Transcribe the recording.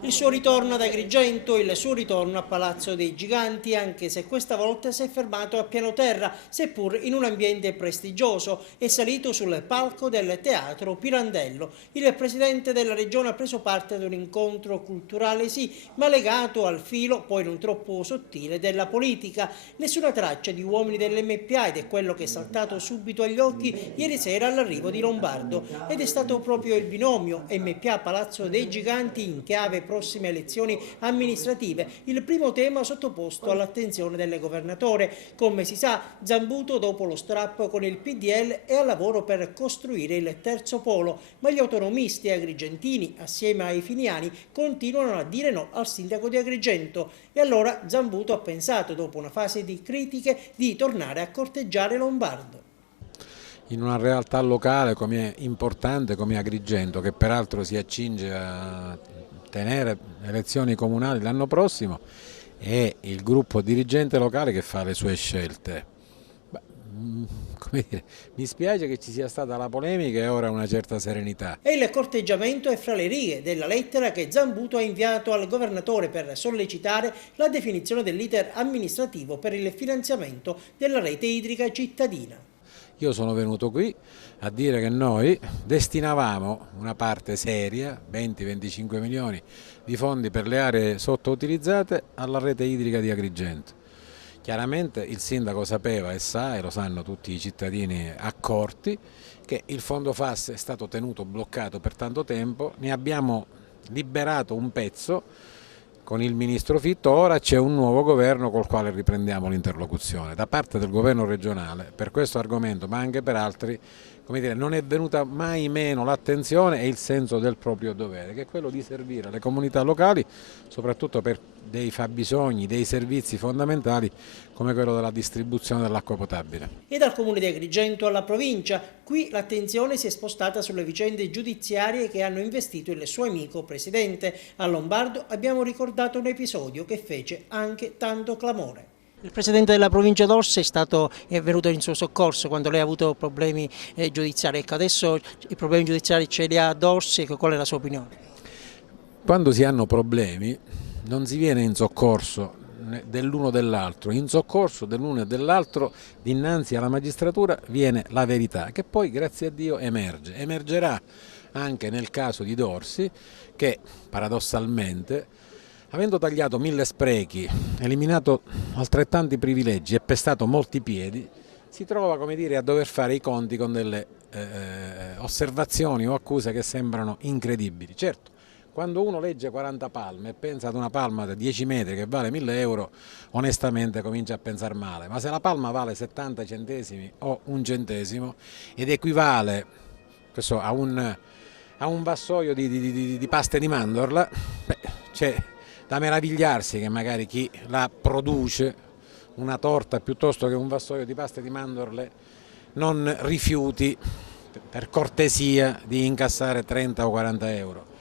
Il suo ritorno ad Agrigento, il suo ritorno a Palazzo dei Giganti, anche se questa volta si è fermato a piano terra, seppur in un ambiente prestigioso, è salito sul palco del Teatro Pirandello. Il presidente della regione ha preso parte ad un incontro culturale, sì, ma legato al filo, poi non troppo sottile, della politica. Nessuna traccia di uomini dell'MPA ed è quello che è saltato subito agli occhi ieri sera all'arrivo di Lombardo. Ed è stato proprio il binomio MPA Palazzo dei Giganti in chiave prossime elezioni amministrative, il primo tema sottoposto all'attenzione del governatore. Come si sa, Zambuto dopo lo strappo con il PDL è al lavoro per costruire il terzo polo, ma gli autonomisti agrigentini, assieme ai finiani, continuano a dire no al sindaco di Agrigento. E allora Zambuto ha pensato, dopo una fase di critiche, di tornare a corteggiare Lombardo. In una realtà locale importante come Agrigento, che peraltro si accinge a tenere elezioni comunali l'anno prossimo, è il gruppo dirigente locale che fa le sue scelte. Come dire, mi spiace che ci sia stata la polemica e ora una certa serenità. E il corteggiamento è fra le righe della lettera che Zambuto ha inviato al governatore per sollecitare la definizione dell'iter amministrativo per il finanziamento della rete idrica cittadina. Io sono venuto qui a dire che noi destinavamo una parte seria, 20-25 milioni di fondi per le aree sottoutilizzate, alla rete idrica di Agrigento. Chiaramente il sindaco sapeva e sa, e lo sanno tutti i cittadini accorti, che il fondo FAS è stato tenuto bloccato per tanto tempo, ne abbiamo liberato un pezzo con il ministro Fitto, ora c'è un nuovo governo col quale riprendiamo l'interlocuzione. Da parte del governo regionale per questo argomento, ma anche per altri, come dire, non è venuta mai meno l'attenzione e il senso del proprio dovere, che è quello di servire le comunità locali, soprattutto per dei fabbisogni, dei servizi fondamentali come quello della distribuzione dell'acqua potabile. E dal comune di Agrigento alla provincia, qui l'attenzione si è spostata sulle vicende giudiziarie che hanno investito il suo amico presidente. A Lombardo abbiamo ricordato un episodio che fece anche tanto clamore. Il presidente della provincia d'Orsi è venuto in suo soccorso quando lei ha avuto problemi giudiziari. Ecco, adesso i problemi giudiziari ce li ha ad Orsi, qual è la sua opinione? Quando si hanno problemi non si viene in soccorso dell'uno o dell'altro, in soccorso dell'uno e dell'altro dinanzi alla magistratura viene la verità, che poi grazie a Dio emergerà anche nel caso di Dorsi, che paradossalmente, avendo tagliato 1000 sprechi, eliminato altrettanti privilegi e pestato molti piedi, si trova, come dire, a dover fare i conti con delle osservazioni o accuse che sembrano incredibili. Certo, quando uno legge 40 palme e pensa ad una palma da 10 metri che vale 1000 euro, onestamente comincia a pensare male, ma se la palma vale 70 centesimi o un centesimo ed equivale a un vassoio di pasta di mandorla, c'è da meravigliarsi che magari chi la produce, una torta piuttosto che un vassoio di pasta di mandorle, non rifiuti per cortesia di incassare 30 o 40 euro.